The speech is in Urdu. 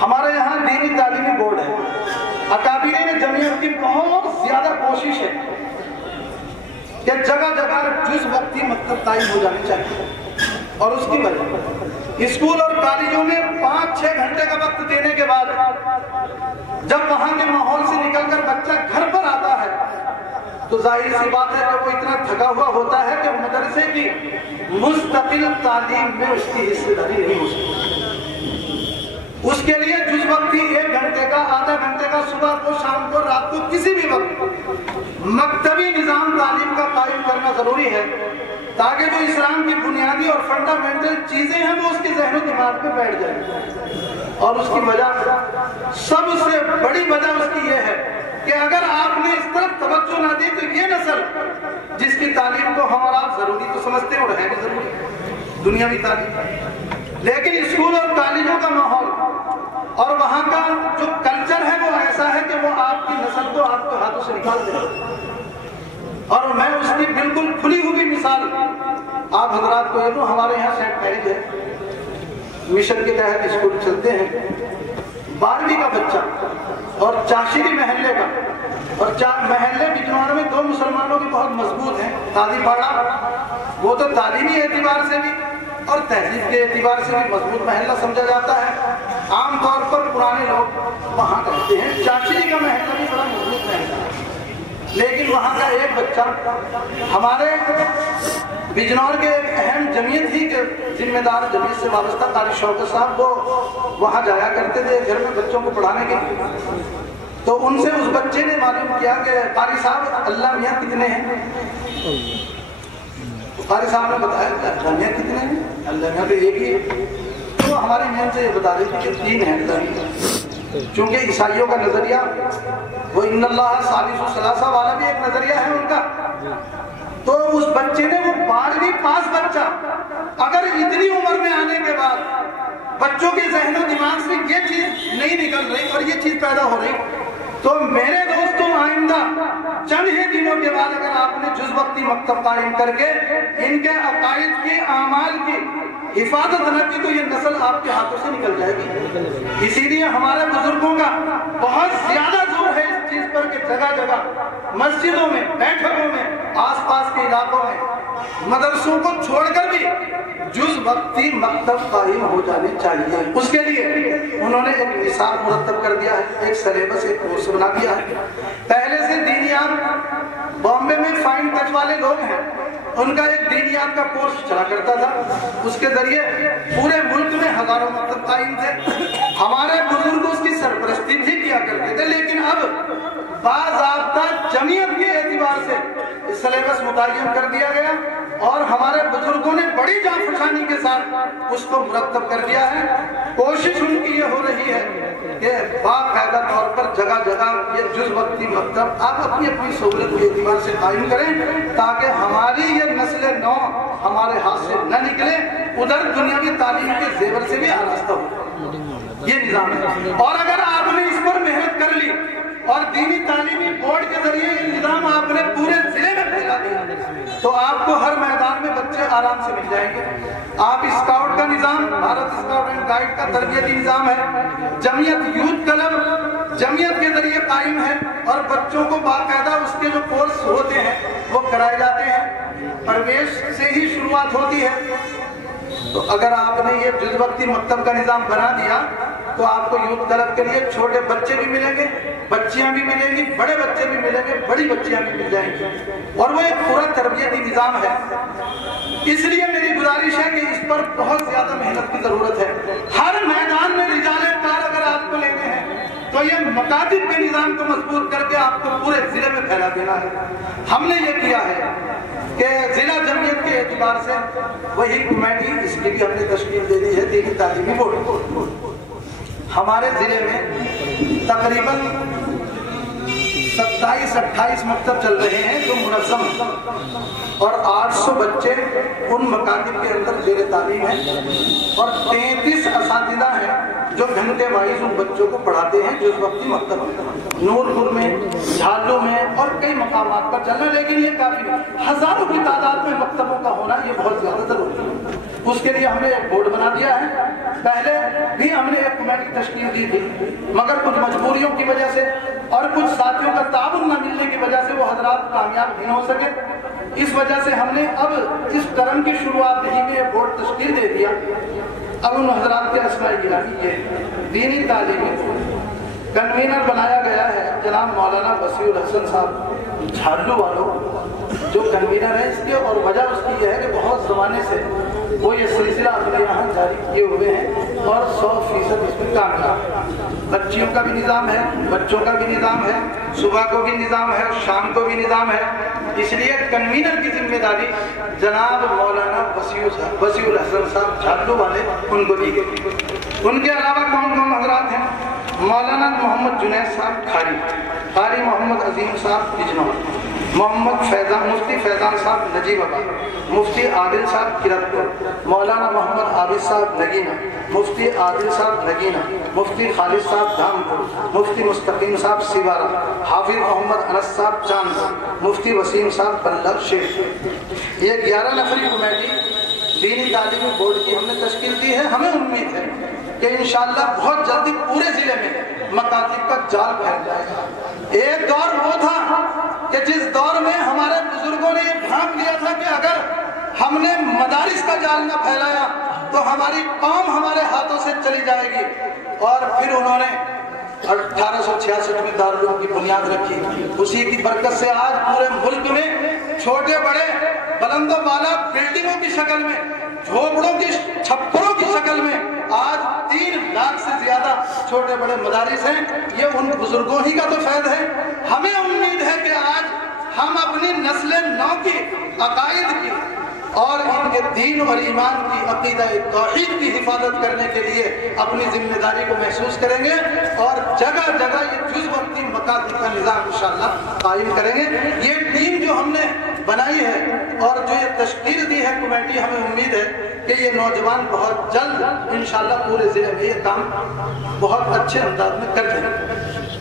ہمارے یہاں دینی تعلیمی بورڈ ہے، اکابرین جمعیت کی بہت زیادہ کوشش ہے کہ جگہ جگہ جز وقتی مکتب قائم ہو جانے چاہیے، اور اس کی وجہ اسکول اور کالجوں میں 5-6 گھنٹے کا وقت دینے کے بعد جب وہاں کے ماحول سے نکل کر بچہ گھر پر آتا ہے تو ظاہر سی بات ہے کہ وہ اتنا تھکا ہوا ہوتا ہے کہ مدرسے کی مستقل تعلیم میں اس کی حصہ داری نہیں ہو سکتی۔ اس کے لیے جز وقتی 1 گھنٹے کا، آدھا گھنٹے کا، صبح کو، شام کو، رات کو، کسی بھی وقت مکتبی نظام تعلیم کا قائم کرنا ضروری ہے، تاکہ جو اسلام کی بنیادی اور فنڈامنٹل چیزیں ہیں وہ اس کے ذہن و دماغ میں بیٹھ جائیں۔ اور اس کی وجہ، سب سے بڑی وجہ اس کی یہ ہے کہ اگر آپ نے اس طرف توجہ نہ دی تو یہ نسل جس کی تعلیم کو ہم اور آپ ضروری تو سمجھتے ہیں اور ہے بھی ضروری دنیاوی تعلیم، لیکن اسکول اور کالجوں کا ماحول اور وہاں کا جو کلچر ہے وہ ایسا ہے کہ وہ آپ کی نسل کو آپ کے ہاتھوں سے نکال دے۔ اور میں اس کی بالکل کھلی ہوئی مثال آپ حضرات کو یہ دوں، ہمارے یہاں سینٹ میرج ہے، مشن کے تحت اسکول چلتے ہیں، 12ویں کا بچہ اور چاشری محلے کا، اور محلے بجنور میں 2 مسلمانوں کی بہت مضبوط ہیں، قاضی پاڑا، وہ تو تعلیمی اعتبار سے بھی اور تہذیب کے اعتبار سے بھی مضبوط محلہ سمجھا جاتا ہے، عام طور پر پرانے لوگ وہاں رہتے ہیں۔ چاشری کا محلہ بھی بڑا مضبوط محلہ ہے، لیکن وہاں کا ایک بچہ ہمارے بجنور کے ایک اہم جمعیت ہی کے ذمہ دار، جمعیت سے وابستہ قاری شوکت صاحب، وہ وہاں جایا کرتے تھے گھر میں بچوں کو پڑھانے کے لیے۔ تو ان سے اس بچے نے معلوم کیا کہ قاری صاحب اللہ میاں کتنے ہیں؟ قاری صاحب نے بتایا کہ اللہ میاں کتنے ہیں؟ اللہ میاں تو ایک ہی ہے۔ تو ہماری مین سے یہ بتا رہی تھی کہ 3 ہیں اللہ میاں، چونکہ عیسائیوں کا نظریہ وہ ان اللہ ثالث ثلاثہ والا بھی ایک نظریہ ہے ان کا۔ تو اس بچے نے، وہ 12ویں پاس بچہ، اگر اتنی عمر میں آنے کے بعد بچوں کے ذہن و دماغ سے یہ چیز نہیں نکل رہی اور یہ چیز پیدا ہو رہی، تو میرے دوستوں آئندہ چند ہی دنوں کے بعد اگر آپ نے جز وقتی مکتب قائم کر کے ان کے عقائد کی، اعمال کی حفاظت نہ کی تو یہ نسل آپ کے ہاتھوں سے نکل جائے گی۔ اسی لیے ہمارے بزرگوں کا بہت زیادہ زور ہے اس چیز پر کہ جگہ جگہ مسجدوں میں، بیٹھکوں میں، آس پاس کے علاقوں میں مدرسوں کو چھوڑ کر بھی جز وقتی مکتب قائم ہو جانے چاہیے۔ اس کے لیے انہوں نے ایک نصاب مرتب کر دیا ہے، ایک سلیبس، ایک کورس بنا دیا ہے۔ پہلے سے دینیات، بامبے میں فائن ٹچ والے لوگ ہیں، ان کا ایک دینیات کا کورس چلا کرتا تھا، اس کے ذریعے پورے ملک میں ہزاروں مکتب قائم تھے، ہمارے بزرگ اس کی سرپرستی بھی کیا کرتے تھے۔ لیکن اب باضابطہ جمعیت کے اعتبار سے سلیبس متعین کر دیا گیا اور ہمارے بزرگوں نے بڑی جان فشانی کے ساتھ اس کو مرتب کر دیا ہے۔ کوشش ان کی یہ ہو رہی ہے کہ باقاعدہ طور پر جگہ جگہ یہ جز وقتی مکتب آپ اپنی اپنی سہولت کے اعتبار سے قائم کریں، تاکہ ہماری یہ نسل نو ہمارے ہاتھ سے نہ نکلے، ادھر دنیاوی تعلیم کے زیور سے بھی آراستہ ہو۔ یہ نظام ہے، اور اگر آپ نے اس پر محنت کر لی اور دینی تعلیمی بورڈ کے ذریعے یہ نظام آپ نے پورے ضلع میں پھیلا دیا تو آپ کو ہر میدان میں بچے آرام سے مل جائیں گے۔ آپ اسکاؤٹ کا نظام، بھارت اسکاؤٹ اینڈ گائیڈ کا تربیتی نظام ہے، جمعیت یوتھ کلب جمعیت کے ذریعے قائم ہے، اور بچوں کو باقاعدہ اس کے جو کورس ہوتے ہیں وہ کرائے جاتے ہیں، پرویش سے ہی شروعات ہوتی ہے۔ تو اگر آپ نے یہ جز وقتی مکتب کا نظام بنا دیا تو آپ کو یوتھ کلب کے لیے چھوٹے بچے بھی ملیں گے، بچیاں بھی ملیں گی، بڑے بچے بھی ملیں گے، بڑی بچیاں بھی مل جائیں گی، اور وہ ایک پورا تربیتی نظام ہے۔ اس لیے میری گزارش ہے کہ اس پر بہت زیادہ محنت کی ضرورت ہے۔ ہر میدان میں رجال کار اگر آپ کو لینے ہیں تو یہ مکاتب کے نظام کو مضبوط کر کے آپ کو پورے ضلع میں پھیلا دینا ہے۔ ہم نے یہ کیا ہے کہ ضلع جمعیت کے اعتبار سے وہی کمیٹی، اس کی بھی ہم نے تشکیل دے دی ہے، دینی تعلیمی بورڈ۔ ہمارے ضلع میں تقریباً 27-28 مکتب چل رہے ہیں جو منظم ہیں، اور 800 بچے ان مکاتب کے اندر زیر تعلیم ہیں، اور 33 اساتذہ ہیں جو گھنٹے وائز ان بچوں کو پڑھاتے ہیں جز وقتی مکتب، نور پور میں، جھالو میں اور کئی مقامات پر چل رہا ہے۔ لیکن یہ کافی نہیں، ہزاروں کی تعداد میں مکتبوں کا ہونا یہ بہت زیادہ ضروری ہے۔ اس کے لیے ہم نے ایک بورڈ بنا دیا ہے. پہلے بھی ہم نے ایک کمیٹی تشکیل دی تھی مگر کچھ مجبوریوں کی وجہ سے اور کچھ ساتھیوں کا تعاون نہ ملنے کی وجہ سے وہ حضرات کامیاب نہیں ہو سکے. اس وجہ سے ہم نے اب اس ٹرم کی شروعات ہی میں ایک بورڈ تشکیل دے دیا. اب ان حضرات کے اسماء گرامی یہ دینی تعلیم کنوینر بنایا گیا ہے جناب مولانا وسیع الحسن صاحب جھالو والوں جو کنوینر ہے اس کے. اور وجہ اس کی یہ ہے کہ بہت زمانے سے وہ یہ سلسلہ اپنے یہاں جاری کیے ہوئے ہیں اور 100% اس میں کامیاب ہے. بچیوں کا بھی نظام ہے, بچوں کا بھی نظام ہے, صبح کو بھی نظام ہے, شام کو بھی نظام ہے. اس لیے کنوینر کی ذمہ داری جناب مولانا وسیع الحسن صاحب جھالو والے ان کو دی گئی. ان کے علاوہ کون کون حضرات ہیں؟ مولانا محمد جنید صاحب کھاری, قاری محمد عظیم صاحب بجنور, مفتی فیضان صاحب نجیب آباد, مفتی عادل صاحب کرتپور, مولانا محمد عابد صاحب نگینہ, مفتی عادل صاحب نگینہ, مفتی خالد صاحب دھامپور, مفتی مستقیم صاحب سیوارہ, حافظ محمد انس صاحب چاند, مفتی وسیم صاحب بلر شیخ. یہ 11 نفری کمیٹی دینی تعلیمی بورڈ کی ہم نے تشکیل دی ہے. ہمیں امید ہے کہ انشاءاللہ بہت جلدی پورے ضلع میں مکاتب کا جال پھیل جائے گا. ایک دور وہ تھا کہ جس دور میں ہمارے بزرگوں نے یہ بھانپ لیا تھا کہ اگر ہم نے مدارس کا جال نہ پھیلایا تو ہماری قوم ہمارے ہاتھوں سے چلی جائے گی. اور پھر انہوں نے 1866 میں دارالعلوم کی بنیاد رکھی. اسی کی برکت سے آج پورے ملک میں چھوٹے بڑے بلند و بالا بلڈنگوں کی شکل میں, جھوپڑوں کی چھپروں کی شکل میں آج 3 لاکھ سے زیادہ چھوٹے بڑے مدارس ہیں. یہ ان بزرگوں ہی کا تو فیض ہے. ہمیں امید ہے کہ آج ہم اپنی نسل نو کی عقائد کی اور ان کے دین اور ایمان کی عقیدہ توحید کی حفاظت کرنے کے لیے اپنی ذمہ داری کو محسوس کریں گے اور جگہ جگہ یہ جز وقتی مکاتب کا نظام انشاءاللہ قائم کریں گے. یہ ٹیم جو ہم نے بنائی ہے اور جو یہ تشکیل دی ہے کمیٹی, ہمیں امید ہے کہ یہ نوجوان بہت جلد انشاءاللہ پورے ضلع میں یہ کام بہت اچھے انداز میں کر دیں گے.